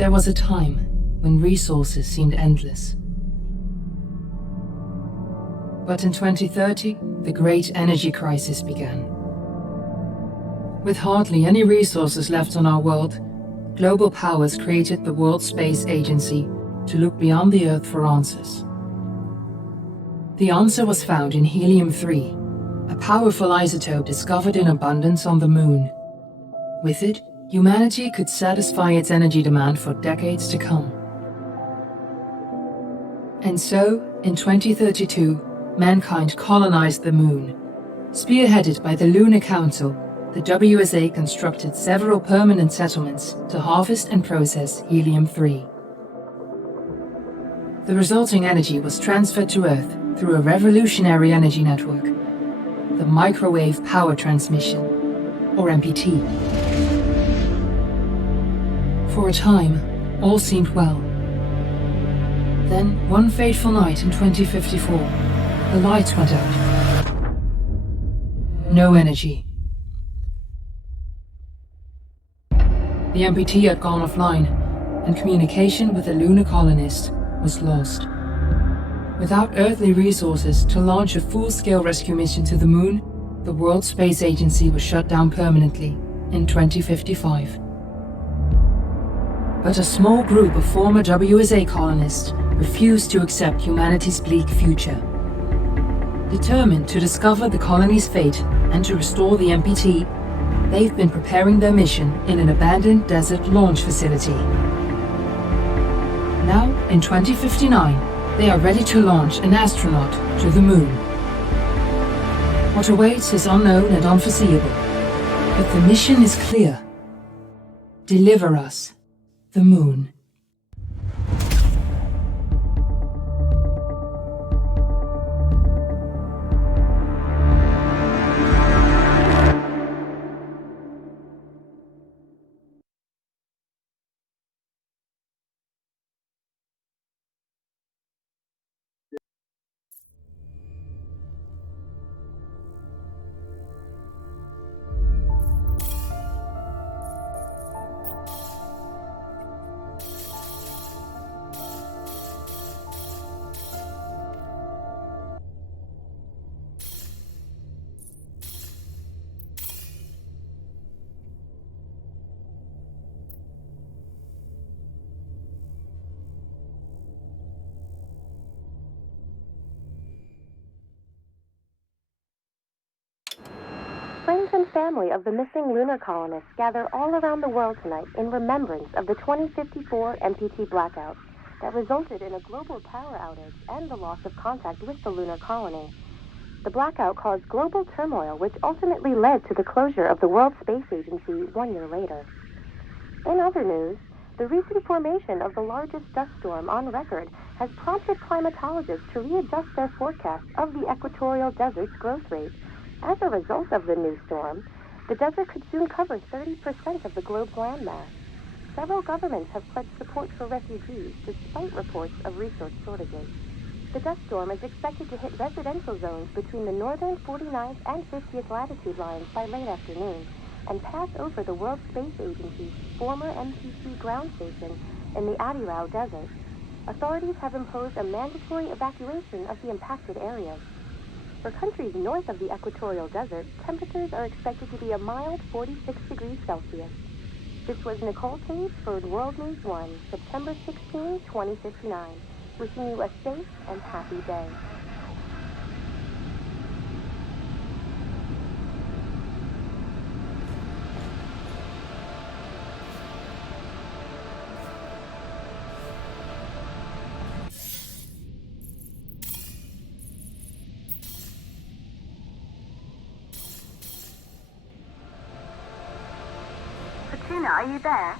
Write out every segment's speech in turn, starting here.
There was a time when resources seemed endless. But in 2030, the great energy crisis began. With hardly any resources left on our world, global powers created the World Space Agency to look beyond the Earth for answers. The answer was found in helium-3, a powerful isotope discovered in abundance on the Moon. With it, humanity could satisfy its energy demand for decades to come. And so, in 2032, mankind colonized the Moon. Spearheaded by the Lunar Council, the WSA constructed several permanent settlements to harvest and process helium-3. The resulting energy was transferred to Earth through a revolutionary energy network, the Microwave Power Transmission, or MPT. For a time, all seemed well. Then, one fateful night in 2054, the lights went out. No energy. The MPT had gone offline, and communication with the lunar colonist was lost. Without earthly resources to launch a full-scale rescue mission to the Moon, the World Space Agency was shut down permanently in 2055. But a small group of former WSA colonists refused to accept humanity's bleak future. Determined to discover the colony's fate and to restore the MPT, they've been preparing their mission in an abandoned desert launch facility. Now, in 2059, they are ready to launch an astronaut to the Moon. What awaits is unknown and unforeseeable, but the mission is clear. Deliver us the Moon. Friends and family of the missing lunar colonists gather all around the world tonight in remembrance of the 2054 MPT blackout that resulted in a global power outage and the loss of contact with the lunar colony. The blackout caused global turmoil, which ultimately led to the closure of the World Space Agency 1 year later. In other news, the recent formation of the largest dust storm on record has prompted climatologists to readjust their forecast of the equatorial desert's growth rate. As a result of the new storm, the desert could soon cover 30% of the globe's landmass. Several governments have pledged support for refugees despite reports of resource shortages. The dust storm is expected to hit residential zones between the northern 49th and 50th latitude lines by late afternoon and pass over the World Space Agency's former MPT ground station in the Adirau Desert. Authorities have imposed a mandatory evacuation of the impacted areas. For countries north of the equatorial desert, temperatures are expected to be a mild 46 degrees Celsius. This was Nicole Cage for World News 1, September 16, 2059. Wishing you a safe and happy day. Fortuna, are you there?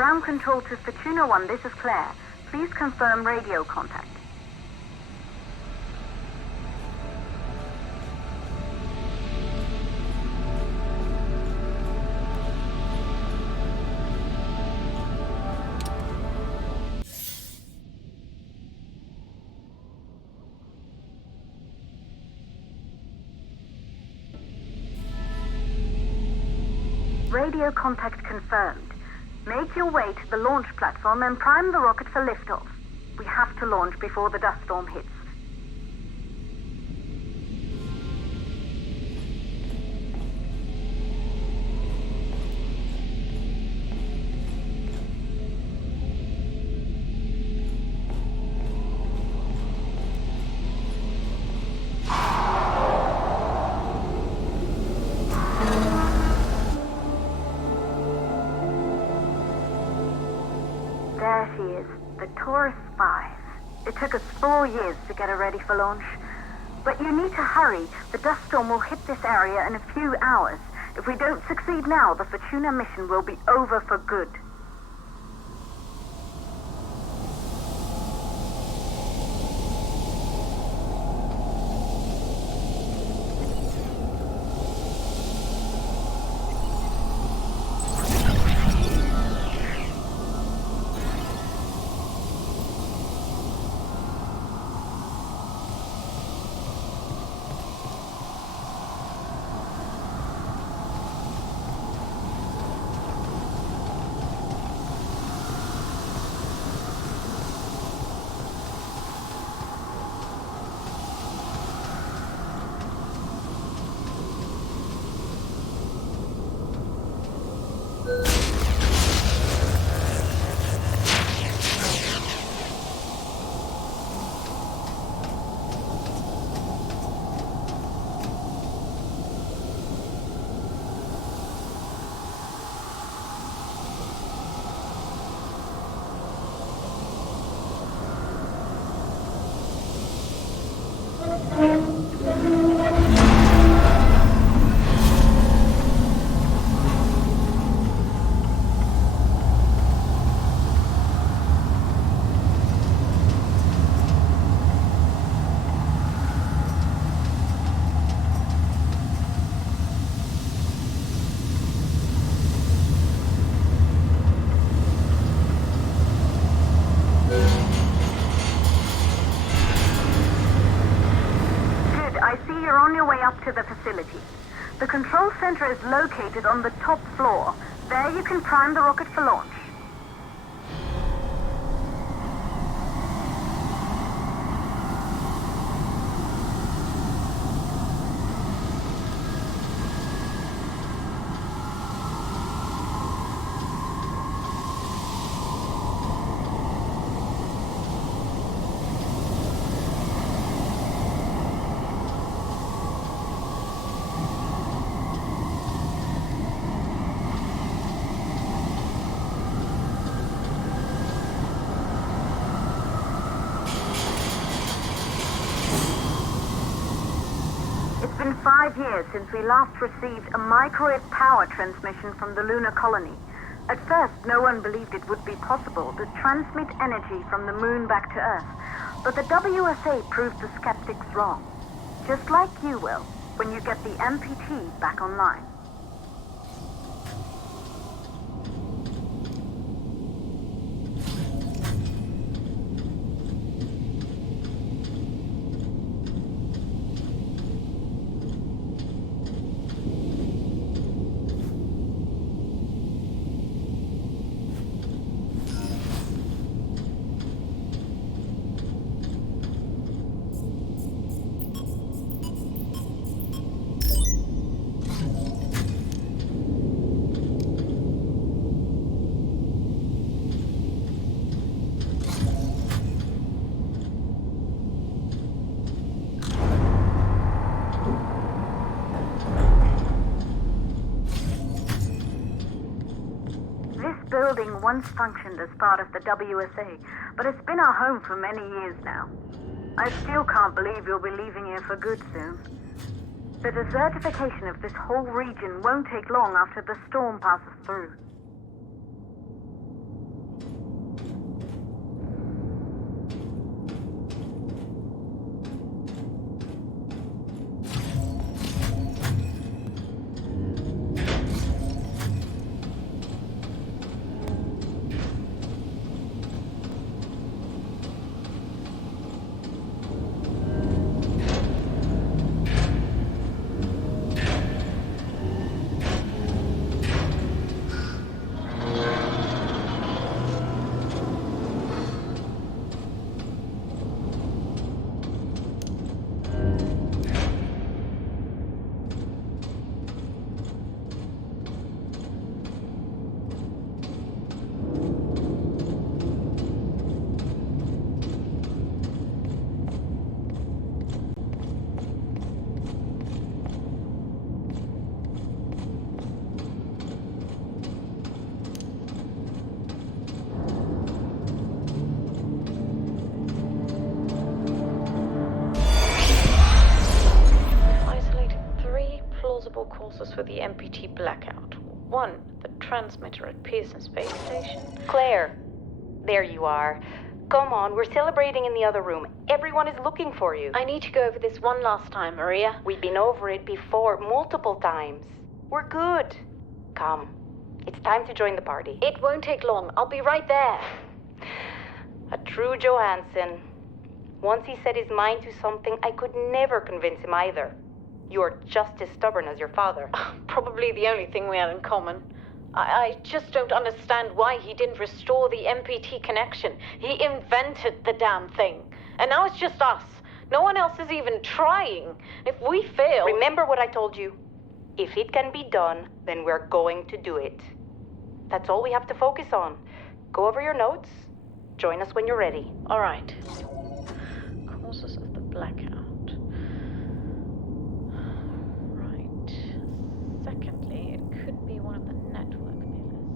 Ground control to Fortuna 1, this is Claire. Please confirm radio contact. Radio contact confirmed. Make your way to the launch platform and prime the rocket for liftoff. We have to launch before the dust storm hits. There she is, the Taurus 5. It took us 4 years to get her ready for launch. But you need to hurry. The dust storm will hit this area in a few hours. If we don't succeed now, the Fortuna mission will be over for good. To the facility. The control center is located on the top floor. There you can prime the rocket for launch. It's been 5 years since we last received a microwave power transmission from the lunar colony. At first, no one believed it would be possible to transmit energy from the moon back to Earth, but the WSA proved the skeptics wrong. Just like you will, when you get the MPT back online. Building once functioned as part of the WSA, but it's been our home for many years now. I still can't believe you'll be leaving here for good soon. The desertification of this whole region won't take long after the storm passes through. blackout. 1, the transmitter at Pearson Space Station. Claire, there you are. Come on, we're celebrating in the other room. Everyone is looking for you. I need to go over this one last time, Maria. We've been over it before, multiple times. We're good. Come, it's time to join the party. It won't take long. I'll be right there. A true Johansson. Once he set his mind to something, I could never convince him either. You're just as stubborn as your father. Probably the only thing we had in common. I just don't understand why he didn't restore the MPT connection. He invented the damn thing. And now it's just us. No one else is even trying. If we fail... Remember what I told you. If it can be done, then we're going to do it. That's all we have to focus on. Go over your notes. Join us when you're ready. All right. Causes of the blackout. Right. Secondly, it could be one of the network failures.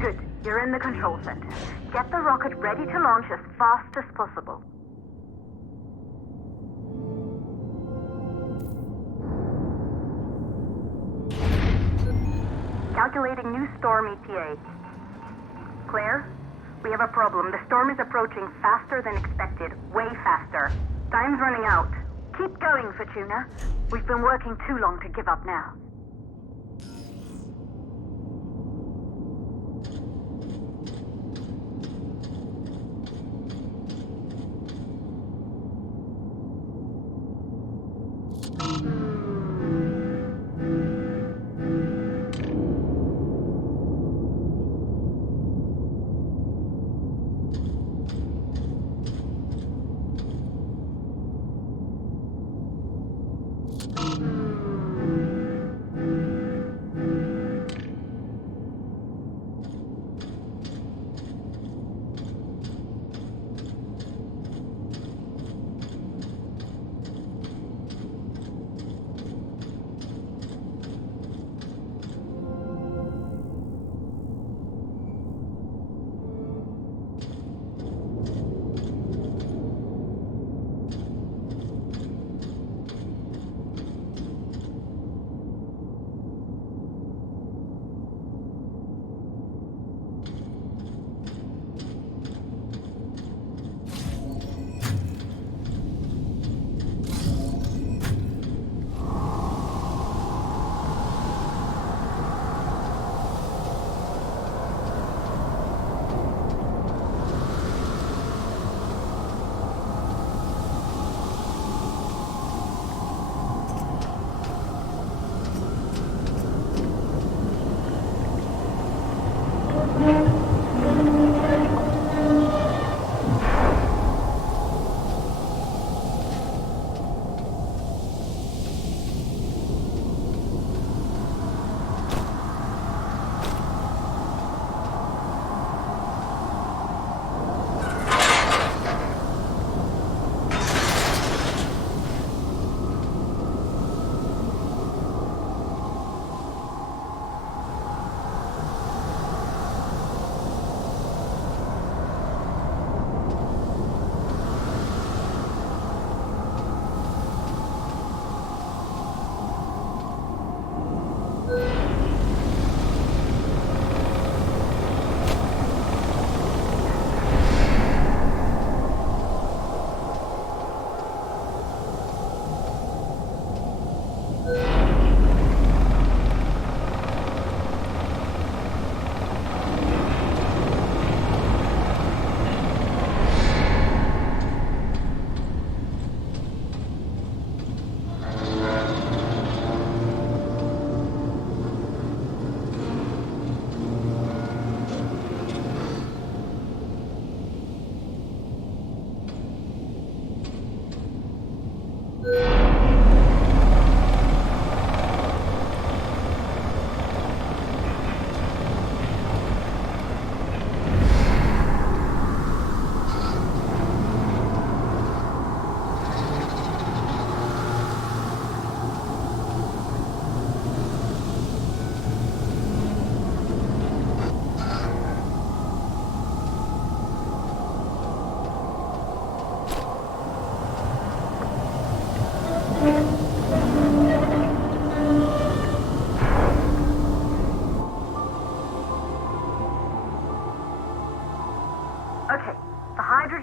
Good. You're in the control center. Get the rocket ready to launch as fast as possible. Calculating new storm ETA. Claire, we have a problem. The storm is approaching faster than expected. Way faster. Time's running out. Keep going, Fortuna. We've been working too long to give up now.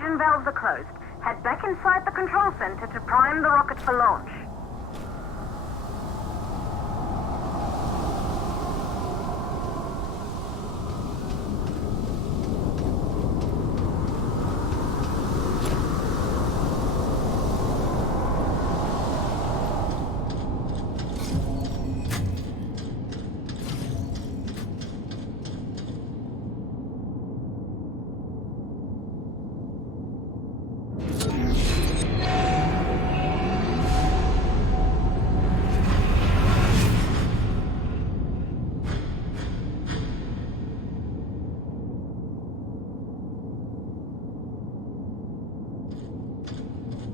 oxygen valves are closed. Head back inside the control center to prime the rocket for launch.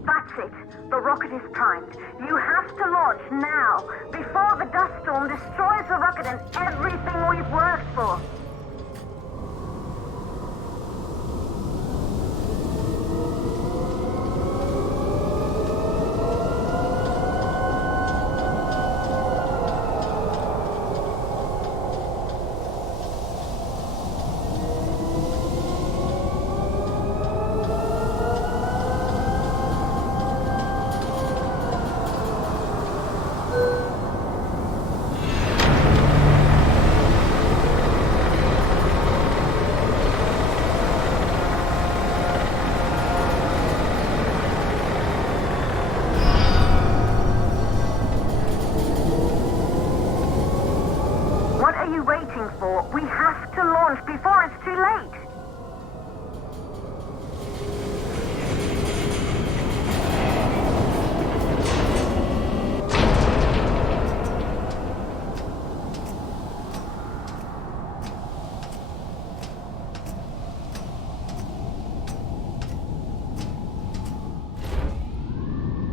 That's it. The rocket is primed. You have to launch now, before the dust storm destroys the rocket and everything we've worked for. We have to launch before it's too late.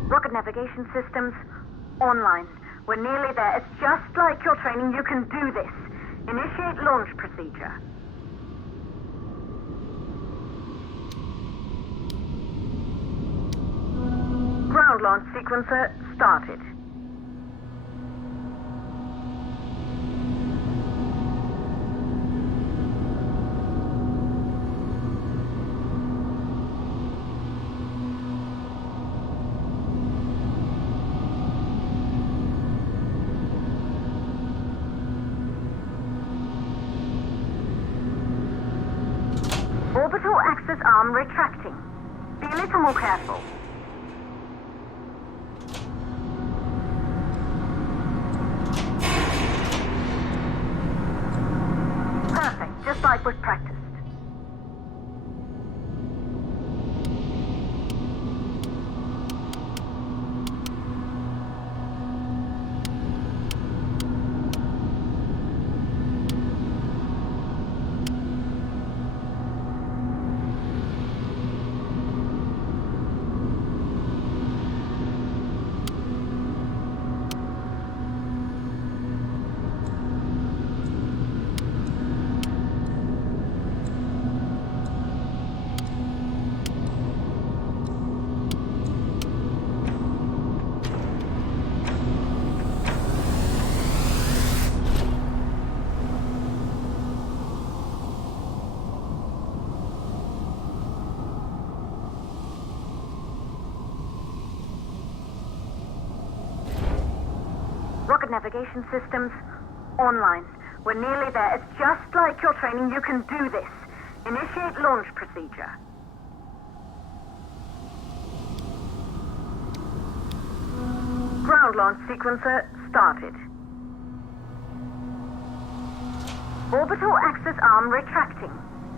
Rocket navigation systems online. We're nearly there. It's just like your training. You can do this. Initiate launch procedure. Ground launch sequencer started. Orbital access arm retracting. Be a little more careful. Perfect, just like we've practiced. Rocket navigation systems online. We're nearly there. It's just like your training. You can do this. Initiate launch procedure. Ground launch sequencer started. Orbital access arm retracting.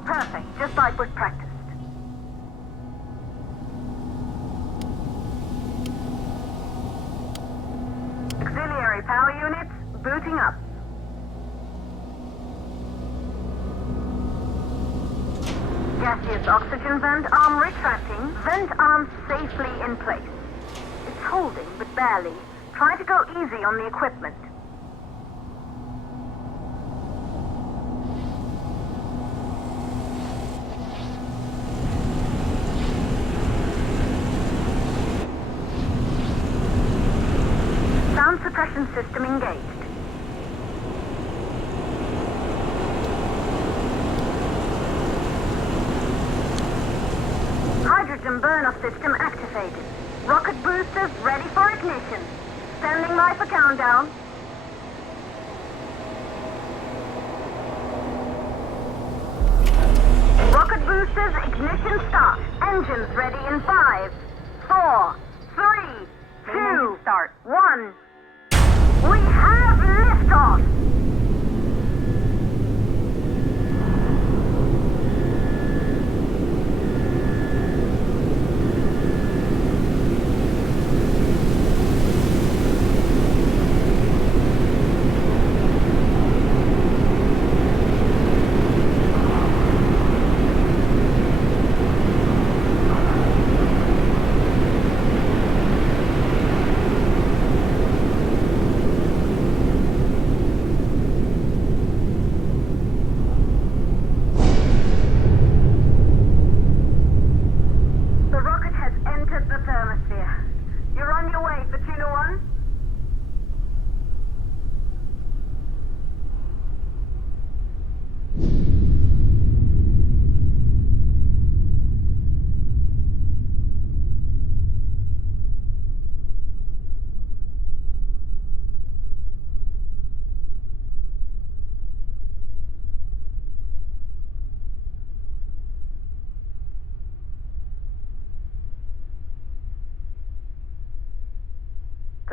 Perfect, just like we've practiced. Auxiliary power units booting up. Gaseous oxygen vent arm retracting. Vent arm safely in place. It's holding, but barely. Try to go easy on the equipment. Sound suppression system engaged. blast system activated. Rocket boosters ready for ignition. Standing by for countdown. Rocket boosters ignition start. Engines ready in 5, 4, 3, 2, start. 1. We have liftoff!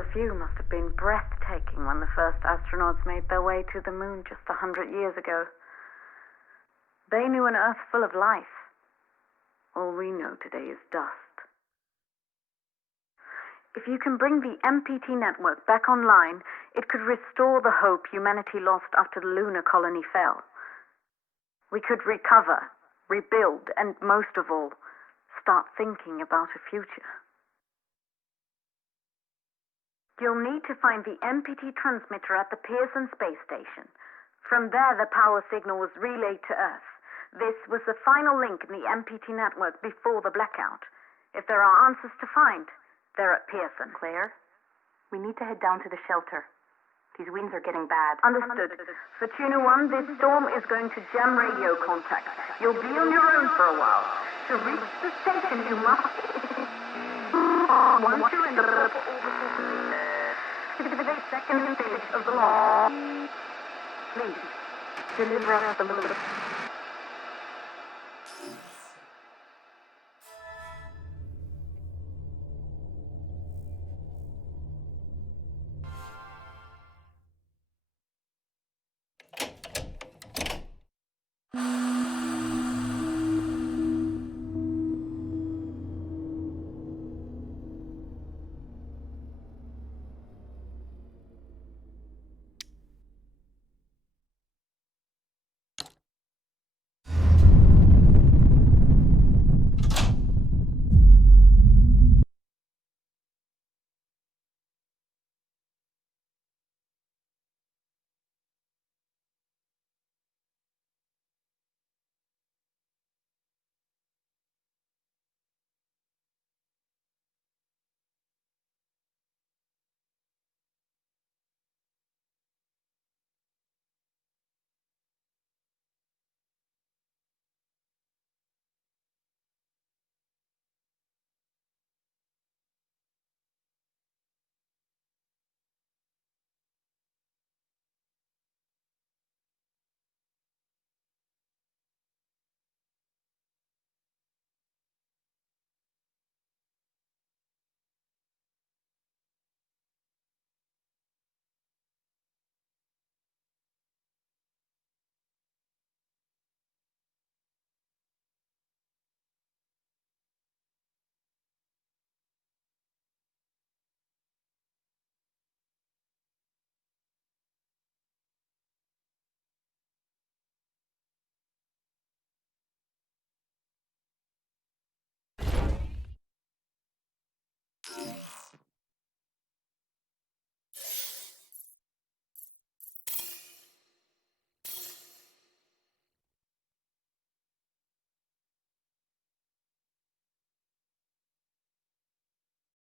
The view must have been breathtaking when the first astronauts made their way to the moon just 100 years ago. They knew an Earth full of life. All we know today is dust. If you can bring the MPT network back online, it could restore the hope humanity lost after the lunar colony fell. We could recover, rebuild, and most of all, start thinking about a future. You'll need to find the MPT transmitter at the Pearson space station. From there, the power signal was relayed to Earth. This was the final link in the MPT network before the blackout. If there are answers to find, they're at Pearson. Claire, we need to head down to the shelter. These winds are getting bad. Understood. For Tuna 1, this storm is going to jam radio contact. You'll be on your own for a while. To reach the station, you must... Once you're in the purple orbital... the second stage of the launch. Please, deliver us the moon.